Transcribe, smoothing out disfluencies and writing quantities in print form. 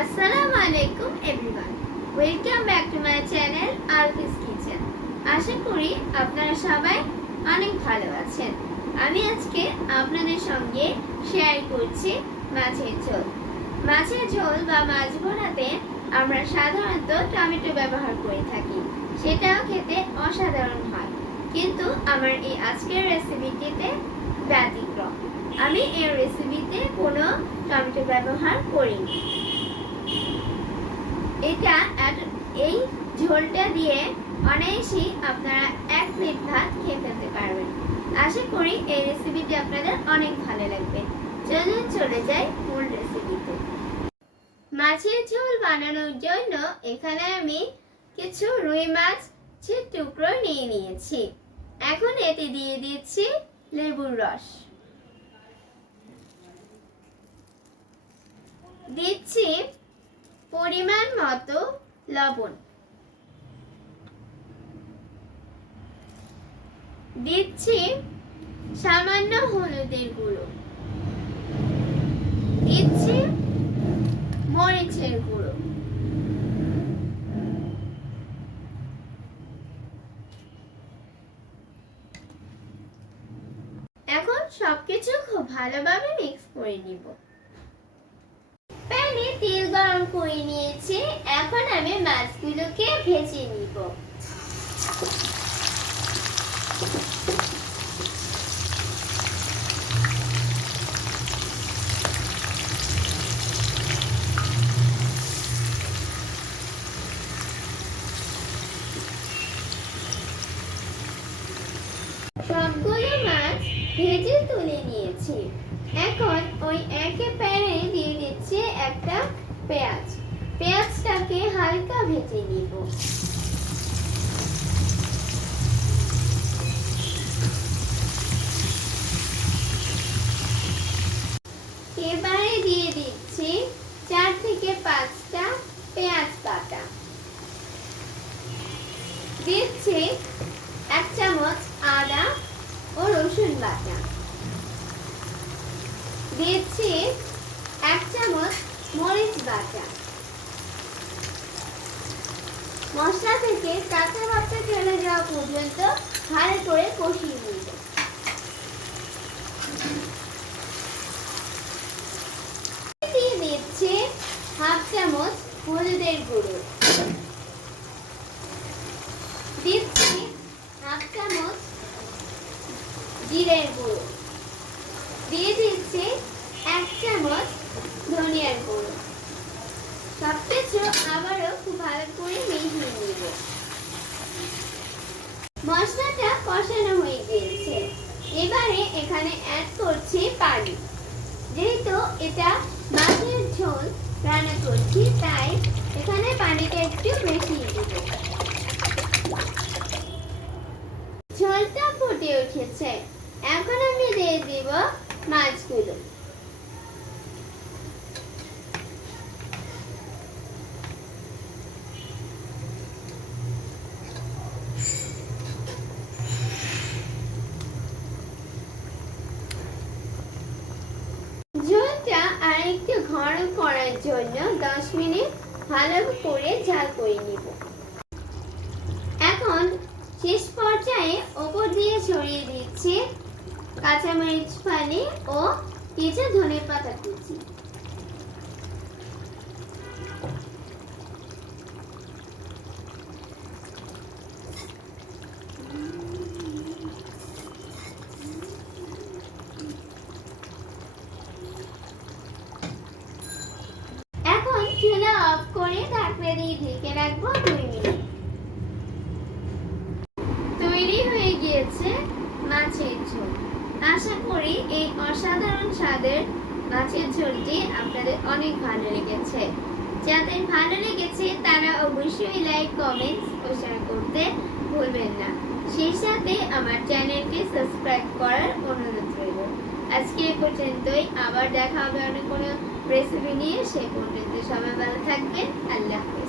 আসসালামু আলাইকুম everyone, welcome back to my channel আলফিস কিচেন। আশা করি আপনারা সবাই অনেক ভালো আছেন। আমি আজকে আপনাদের সঙ্গে শেয়ার করছি মাছের ঝোল। মাছের ঝোল বা মাছ ভুনাতে আমরা সাধারণত টমেটো ব্যবহার করে থাকি, সেটাও খেতে অসাধারণ হয়। কিন্তু আমার এই আজকের রেসিপিটিতে ব্যতিক্রম। আমি এই রেসিপিতে কোনো টমেটো ব্যবহার করিনি। এই ঝোলটা দিয়ে অনায়াসেই আপনারা এক প্লেট ভাত খেয়ে ফেলতে পারবেন। আশা করি এই রেসিপিটি আপনাদের অনেক ভালো লাগবে। চলুন চলে যাই মূল রেসিপিতে। মাছের ঝোল বানানোর জন্য এখানে আমি কিছু রুই মাছের টুকরো নিয়ে নিয়েছি। এখন এতে দিয়ে দিচ্ছি লেবুর রস, দিচ্ছি পরিমাণ মতো লবণ, দিচ্ছি সামান্য হলুদের গুঁড়ো, দিচ্ছি মরিচের গুঁড়ো, এখন সবকিছু খুব ভালোভাবে মিক্স করে নিব। প্যানে তেল গরম করে নিয়েছি, এখন আমি মাছগুলোকে ভেজে নিব। সবগুলো মাছ ভেজে তুলে নিয়েছি। এখন ওই একই প্যানে দিয়ে দিচ্ছি একটা পেঁয়াজ। পেঁয়াজটাকে হালকা ভেজে নিব। এবারে দিয়ে দিচ্ছি 4 থেকে 5টা পেঁয়াজ বাটা, দিচ্ছি 1 চামচ আদা ও রসুন বাটা, দিচ্ছি 1 চামচ মরিচ বাটা। মশলা থেকে কাঁচা ভাবটা চলে যাওয়া পর্যন্ত ভালো করে কষিয়ে নিব। দিয়ে দিচ্ছি 1/2 চামচ হলুদের গুঁড়ো, দিচ্ছি 1/2 চামচ জিরের গুঁড়ো, দিয়ে দিচ্ছি 1 চামচ ধনিয়ার গুঁড়ো। সবকিছু আবারও খুব ভালো করে মিশিয়ে নিব। মশলাটা কষানো হয়ে গিয়েছে, এবারে এখানে অ্যাড করছি পানি। যেহেতু এটা মাছের ঝোল রান্না করছি, তাই এখানে পানিটা একটু বেশি দিব। ঝোলটা ফুটে উঠেছে, এখন আমি দিয়ে দিব মাছগুলো। ঝোলটা আর একটু ঘন করার জন্য 10 মিনিট ভালো করে জাল করে নিব। এখন শেষ পর্যায়ে ওপর দিয়ে ছড়িয়ে দিচ্ছি কাঁচামরিচ ফালি ও কিছু ধনেপাতা কুচি। এখন চুলা অফ করে ঢাকনা দিয়ে ঢেকে রাখবো 2 মিনিট। তৈরি হয়ে গিয়েছে মাছের ঝোল। আশা করি এই অসাধারণ স্বাদের মাছের ঝোলটি আপনাদের অনেক ভালো লেগেছে। যাদের ভালো লেগেছে তারা অবশ্যই লাইক, কমেন্টস ও শেয়ার করতে ভুলবেন না। সেই সাথে আমার চ্যানেলটি সাবস্ক্রাইব করার অনুরোধ রইল। আজকে এই পর্যন্তই, আবার দেখা হবে অন্য কোনো রেসিপি নিয়ে। সে পর্যন্ত সবাই ভালো থাকবেন। আল্লাহ হাফেজ।